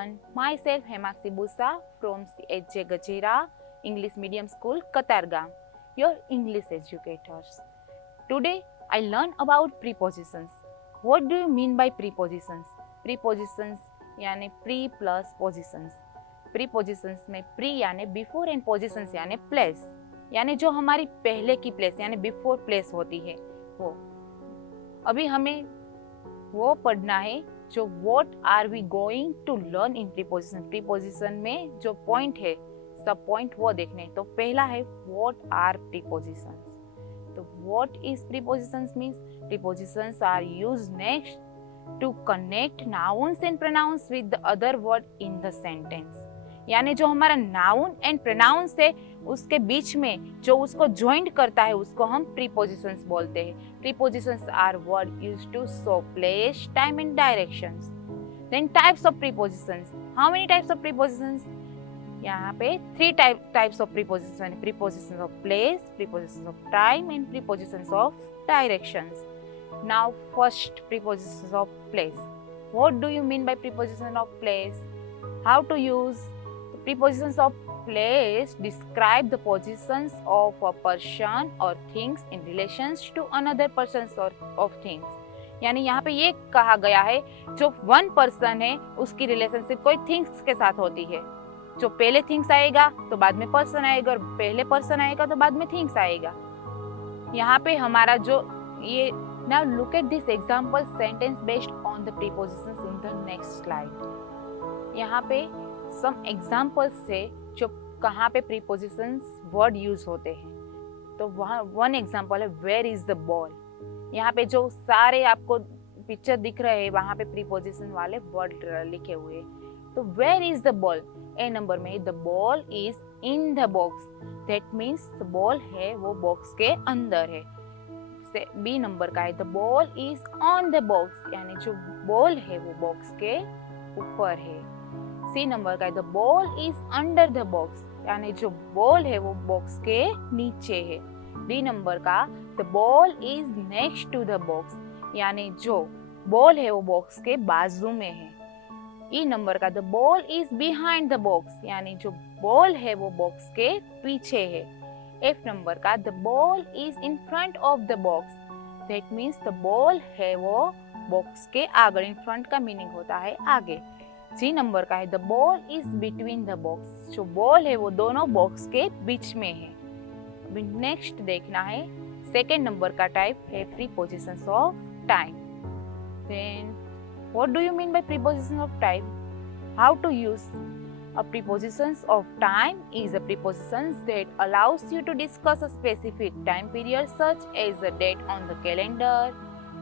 everyone, myself Hemakshi Busa from CHJ Gajera English Medium School, Katargam, your English educators. Today I learn about prepositions. What do you mean by prepositions? Prepositions यानी pre plus positions. Prepositions में pre यानी before and positions यानी place, यानी जो हमारी पहले की place यानी before place होती है वो. अभी हमें वो पढ़ना है जो what are we going to learn in preposition. preposition में जो point है सब point वो देखने. तो पहला है what are prepositions. तो what is prepositions means prepositions are used next to connect nouns and pronouns with the other word in the sentence. यानी जो हमारा noun and pronouns है उसके बीच में जो उसको joined करता है उसको हम prepositions बोलते हैं. Prepositions are word used to show place, time and directions. Then types of prepositions. How many types of prepositions? यहाँ पे 3 types of prepositions. Prepositions of place, prepositions of time and prepositions of directions. Now first, prepositions of place. What do you mean by preposition of place? How to use? Prepositions of place describe the positions of a person or things in relations to another persons or of things. यानी यहाँ पे ये कहा गया है जो one person है उसकी रिलेशनशिप कोई थिंग्स के साथ होती है. जो पहले थिंग्स आएगा तो बाद में पर्सन आएगा और पहले पर्सन आएगा तो बाद में थिंग्स आएगा. यहाँ पे हमारा जो ये now look at this example sentence based on the prepositions in the next slide. यहाँ पे some examples से जो कहाँ पे prepositions word use होते हैं. तो वहाँ one example है where is the ball. यहाँ पे जो सारे आपको पिक्चर दिख रहे हैं वहाँ पे preposition वाले word लिखे हुए हैं. तो where is the ball? A number में the ball is in the box. That means the ball है वो box के अंदर है. बी नंबर का है the ball is on the box यानी जो बॉल है वो बॉक्स के ऊपर है. सी नंबर का है the ball is under the box यानी जो बॉल है वो बॉक्स के नीचे है. डी नंबर का the ball is next to the box यानी जो बॉल है वो बॉक्स के बाजू में है. ई नंबर का the ball is behind the box यानी जो बॉल है वो बॉक्स के पीछे है. एफ नंबर का the ball is in front of the box. That means the ball है वो बॉक्स के आगे. in front का मीनिंग होता है आगे. जी नंबर का है the ball is between the box. जो बॉल है वो दोनों बॉक्स के बीच में है. अभी नेक्स्ट देखना है सेकेंड नंबर का टाइप है prepositions of time. Then what do you mean by prepositions of time? How to use? A prepositions of time is a prepositions that allows you to discuss a specific time period such as the date on the calendar,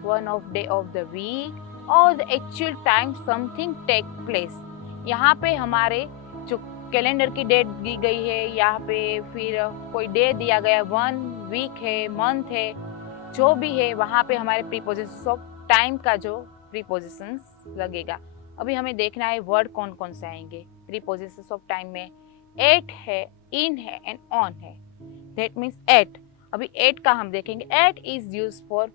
one of day of the week or the actual time something take place. यहाँ पे हमारे जो calendar की date दी गई है यहाँ पे फिर कोई डे दिया गया 1 वीक है मंथ है जो भी है वहाँ पे हमारे prepositions of time का जो prepositions लगेगा. अभी हमें देखना है वर्ड कौन कौन से आएंगे. prepositions of time में at है, in है and on है. that means at. अभी at का हम देखेंगे. at is used for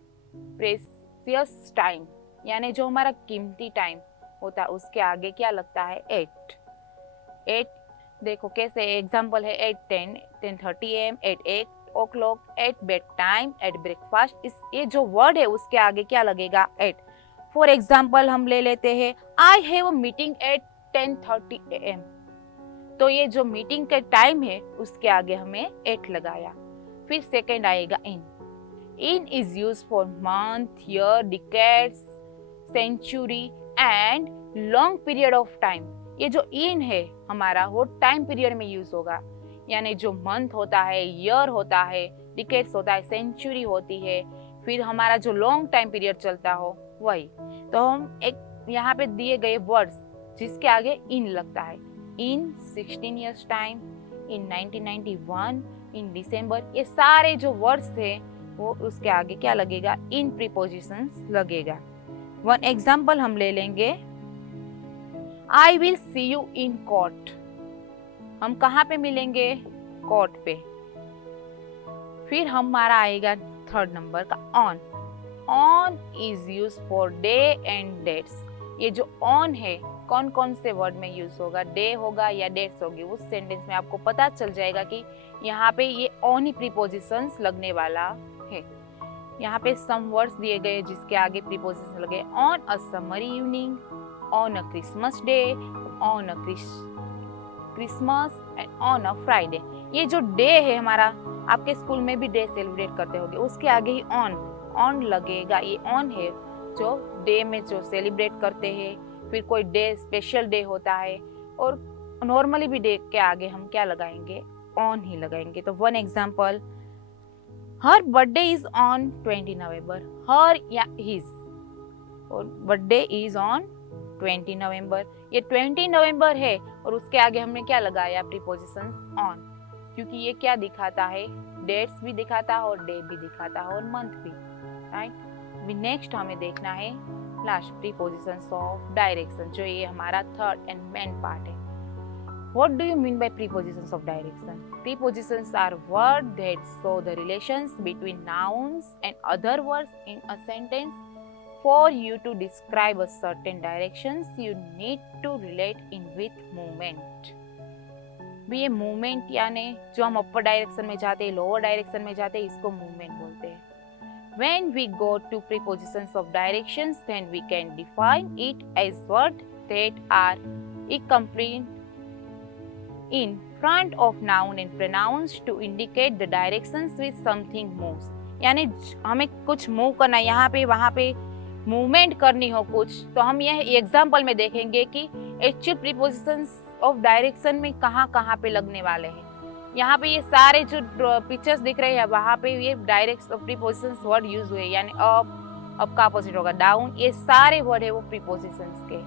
precious time यानी जो हमारा कीमती टाइम होता है उसके आगे क्या लगता है at. at देखो कैसे एग्जाम्पल है 8:10, 10:30 am, at 8 o'clock, at bed time, at breakfast. इस ये जो वर्ड है उसके आगे क्या लगेगा at. फॉर एग्जाम्पल हम ले लेते हैं I have a meeting at 10:30 AM. तो ये जो मीटिंग का टाइम है उसके आगे हमें एट लगाया. फिर सेकेंड आएगा in. In is use for month, year, decades, century and long period of time. ये जो इन है हमारा वो टाइम पीरियड में यूज होगा यानी जो मंथ होता है, ईयर होता है, डिकेड्स होता है, सेंचुरी होती है, फिर हमारा जो लॉन्ग टाइम पीरियड चलता हो वही. तो हम एक यहाँ पे दिए गए वर्ड्स जिसके आगे इन लगता है. इन 16 years टाइम, इन 1991, इन दिसंबर, ये सारे जो वर्ड्स थे वो उसके आगे क्या लगेगा इन प्रीपोजिशंस लगेगा. वन एग्जाम्पल हम ले लेंगे I will see you in court. हम कहाँ पे मिलेंगे कोर्ट पे. फिर हमारा आएगा थर्ड नंबर का on. On is use for day and dates. ये जो ऑन है कौन कौन से वर्ड में यूज होगा, डे होगा या डेट्स होगी, उस सेंटेंस में आपको पता चल जाएगा कि यहाँ पे ये ऑन ही प्रीपोजिशंस लगने वाला है। यहाँ पे सम वर्ड्स दिए गए जिसके आगे प्रीपोजिशन लगे, on a summer evening, on a Christmas day, on a Christmas and on a Friday. ये जो डे है हमारा, आपके स्कूल में भी डे सेलिब्रेट करते होंगे, उसके आगे ही ऑन लगेगा। ये ऑन है जो डे में जो सेलिब्रेट करते हैं, फिर कोई डे स्पेशल डे होता है, और नॉर्मली भी डे के आगे हम क्या लगाएंगे, ऑन ही लगाएंगे। तो one example, her birthday is on 20 नवंबर, हर या हिज, और बर्थडे इज ऑन 20 नवंबर। ये 20 नवंबर है और उसके आगे हमने क्या लगाया, प्रीपोजिशन ऑन, क्योंकि ये क्या दिखाता है, डेट्स भी दिखाता है और डे भी दिखाता है और मंथ भी, राइट। नेक्स्ट हमें देखना है लास्ट, प्रीपोजिशंस ऑफ डायरेक्शन, जो ये हमारा थर्ड एंड मेन पार्ट है। What do you mean by prepositions of direction? Prepositions are words that show the relations between nouns and other words in a sentence. For you to describe a certain directions, you need to relate in with movement. भी ये movement यानी जो हम upper direction में जाते हैं, lower direction में जाते हैं, इसको movement बोलते हैं। When we go to prepositions of directions, then we can define it as words that are accompanied in front of noun and pronouns to indicate the directions with something moves। यानी हमें कुछ move करना, यहाँ पे वहाँ पे movement करनी हो कुछ, तो हम यह एग्जाम्पल में देखेंगे कि एक्चुअल प्रीपोजिशंस ऑफ डायरेक्शन में कहाँ कहाँ पे लगने वाले हैं। यहाँ पे ये सारे जो पिक्चर्स दिख रहे हैं, वहाँ पे ये डायरेक्ट प्रीपोजिशंस वर्ड यूज हुए, यानी अप का अपोजिट होगा डाउन, ये सारे वर्ड है वो प्रीपोजिशंस के।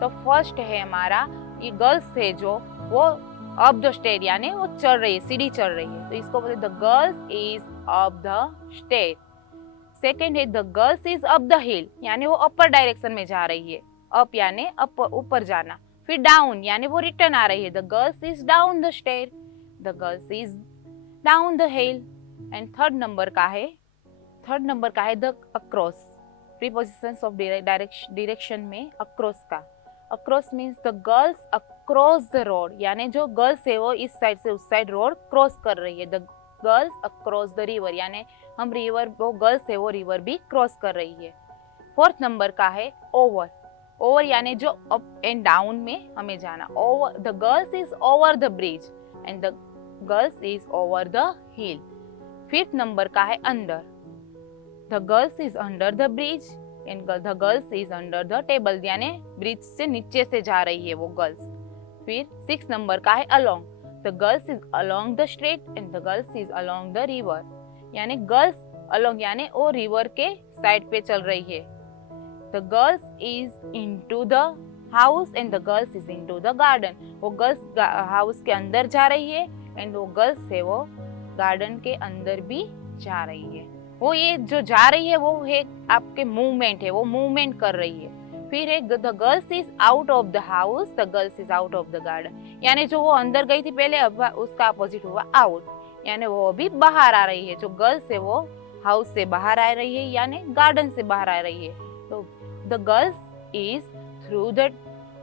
तो फर्स्ट है हमारा, ये गर्ल्स है जो वो अप द स्टेयर, यानी वो चढ़ रही है, सीढ़ी चढ़ रही है, तो इसको बोलते the girls is up the stair. Second है the girls is up the hill, यानी वो अपर डायरेक्शन में जा रही है, अप यानी ऊपर जाना। फिर डाउन यानी वो रिटर्न आ रही है, the girls is down the stair, the girls is down the hill. And third number का है the across. Prepositions of direction में अक्रॉस का, across means the girls across the road, यानी जो गर्ल्स है वो इस साइड से उस साइड रोड क्रॉस कर रही है। The girls across the river, यानी हम रिवर, वो गर्ल्स है वो रिवर भी क्रॉस कर रही है। फोर्थ नंबर का है ओवर। ओवर यानी जो अप एंड डाउन में हमें जाना, over, the girls is over the bridge and the girls is over the hill. Fifth number का है under, the girls is under the bridge and the girls is under the table, यानी bridge से नीचे से जा रही है वो गर्ल्स। फिर सिक्स नंबर का है along, the girls is along the street and the girls is along the river, यानी गर्ल्स अलोंग यानी वो रिवर के साइड पे चल रही है। The girls is into the house and the girls is into the garden, वो girls house के अंदर जा रही है एंड वो गर्ल्स है वो गार्डन के अंदर भी जा रही है। वो ये जो जा रही है वो है आपके मूवमेंट है, वो मूवमेंट कर रही है। फिर है the girls is out of the house, the girls is out of the garden, यानी जो वो अंदर गई थी पहले, अब उसका अपोजिट हुआ आउट, यानी वो अभी बाहर आ रही है। जो गर्ल्स है वो हाउस से बाहर आ रही है, यानी गार्डन से बाहर आ रही है। तो the girls is through the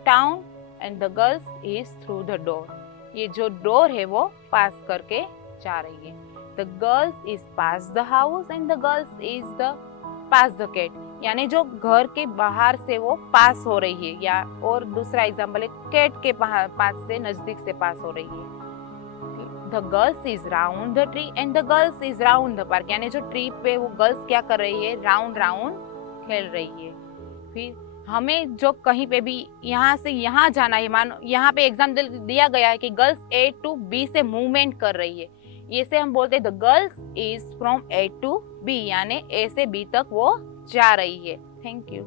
town and the girls is through the door, ये जो डोर है वो पास करके जा रही है। The girls is pass the house and the girls is the pass the gate, यानी जो घर के बाहर से वो पास हो रही है। या और दूसरा एग्जाम्पल है गेट के पास से, नजदीक से पास हो रही है। The girls is round the tree and the girls is round the park, यानी जो ट्री पे वो गर्ल्स क्या कर रही है, राउंड राउंड खेल रही है। फिर हमें जो कहीं पे भी यहाँ से यहाँ जाना है, मानो यहाँ पे एग्जाम्पल दिया गया है कि गर्ल्स ए टू बी से मूवमेंट कर रही है, ये से हम बोलते हैं the girls is from A to B, यानी ए से बी तक वो जा रही है। Thank you.